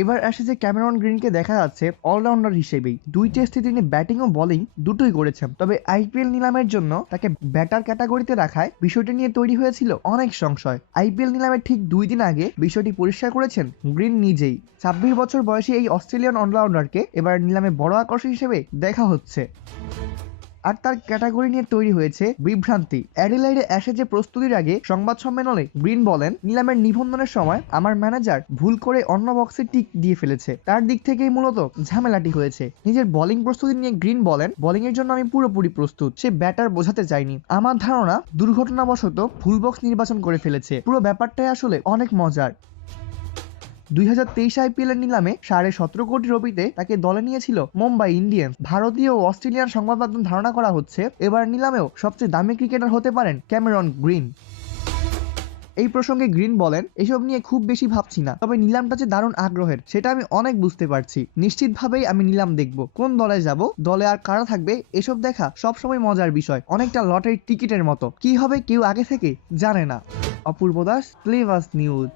এবার এসেছে ক্যামেরন গ্রিনকে দেখা যাচ্ছে অলরাউন্ডার হিসেবেই। 2 টেস্টে তিনি ব্যাটিং ও বোলিং দুটোই করেছেন, তবে আইপিএল নিলামের জন্য তাকে ব্যাটার ক্যাটাগরিতে রাখায় বিষয়টি নিয়ে তৈরি হয়েছিল অনেক সংশয়। আইপিএল নিলামের ঠিক 2 দিন আগে বিষয়টি পরিষ্কার করেছেন গ্রিন নিজেই। 26 বছর বয়সী এই অস্ট্রেলিয়ান অলরাউন্ডারকে এবার নিলামে বড় আকর্ষণ হিসেবে দেখা হচ্ছে। আর তার ক্যাটাগরি নিয়ে তৈরি হয়েছে বিভ্রান্তি। অ্যাডিলাইডে অ্যাশেজে প্রস্তুতির আগে সংবাদ সম্মেলনে গ্রিন বলেন, নিলামের নিবন্ধনের সময় আমার ম্যানেজার ভুল করে অন্য বক্সে টিক দিয়ে ফেলেছে, তার দিক থেকেই মূলত ঝামেলাটি হয়েছে। নিজের বোলিং প্রস্তুতি নিয়ে গ্রিন বলেন, বোলিং এর জন্য আমি পুরোপুরি প্রস্তুত। সে ব্যাটার বোঝাতে চাইনি। আমার ধারণা দুর্ঘটনাবশত ভুল বক্স নির্বাচন করে ফেলেছে। পুরো ব্যাপারটাই আসলে অনেক মজার। 2023 আইপিএল এর নিলামে 17.5 কোটি রুপিতে তাকে দলে নিয়েছিল মুম্বাই ইন্ডিয়ান্স। ভারতীয় ও অস্ট্রেলিয়ান সংবাদ মাধ্যম ধারণা করা হচ্ছে এবার নিলামেও সবচেয়ে দামি ক্রিকেটার হতে পারেন ক্যামেরন গ্রিন। এই প্রসঙ্গে গ্রিন বলেন, এসব নিয়ে খুব বেশি ভাবছি না, তবে নিলামটা যে দারুণ আগ্রহের সেটা আমি অনেক বুঝতে পারছি। নিশ্চিতভাবেই আমি নিলাম দেখব, কোন দলে যাব, দলে আর কারা থাকবে, এসব দেখা সবসময় মজার বিষয়, অনেকটা লটারির টিকিটের মতো। কি হবে কেউ আগে থেকে জানে না। অপূর্ব দাস, প্লেভাস নিউজ।